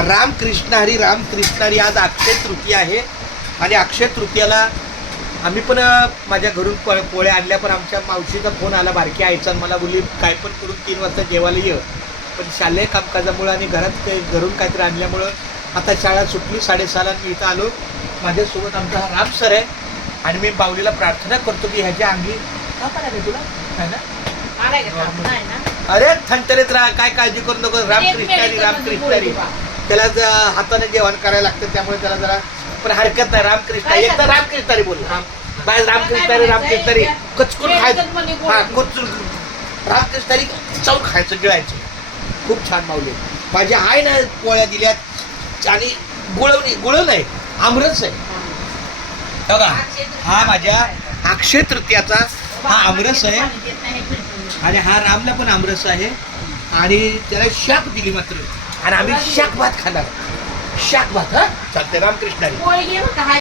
रामकृष्ण हरी रामकृष्ण हरी आज अक्षय तृतीया आहे. आणि अक्षय तृतीयाला आम्ही पण माझ्या घरून प पोळ्या आणल्या पण आमच्या मावशीचा फोन आला बारकी आईचा. मला बोलली काय पण करून तीन वाजता जेवायला ये. पण शालेय कामकाजामुळं आणि घरात काही घरून काहीतरी आणल्यामुळं आता शाळा सुटली साडेसहाला मी इथं आलो. माझ्यासोबत आमचा हा राम सर आहे. आणि मी बावलीला प्रार्थना करतो की ह्याच्या अंगी का तुला? ना? नाही? अरे थंडरीत राहा काय काळजी करू नको. रामकृष्ण हरी रामकृष्ण हरी. त्याला ज- हाताने जेवण करायला लागतं त्यामुळे त्याला जरा पण हरकत नाही. रामकृष्ण एकदा सांगता? रामकृष्ण हरी बोल राम बाय रामकृष्ण हरी रामकृष्ण हरी कचकून हे खायचं. हा कचून रामकृष्ण हरी चावून खायचं गिळायचं. खूप छान माऊली माझ्या आई ना पोळ्या दिल्यात आणि गुळवणी गुळ नाही आमरस आहे. बघा हा माझ्या अक्षय तृतीयाचा हा आमरस आहे. हे. आणि हा रामला पण आमरस आहे. आणि त्याला शाक दिली मात्र. आणि आम्ही शाक भात खाणार. शाक भात हा? चालते रामकृष्ण.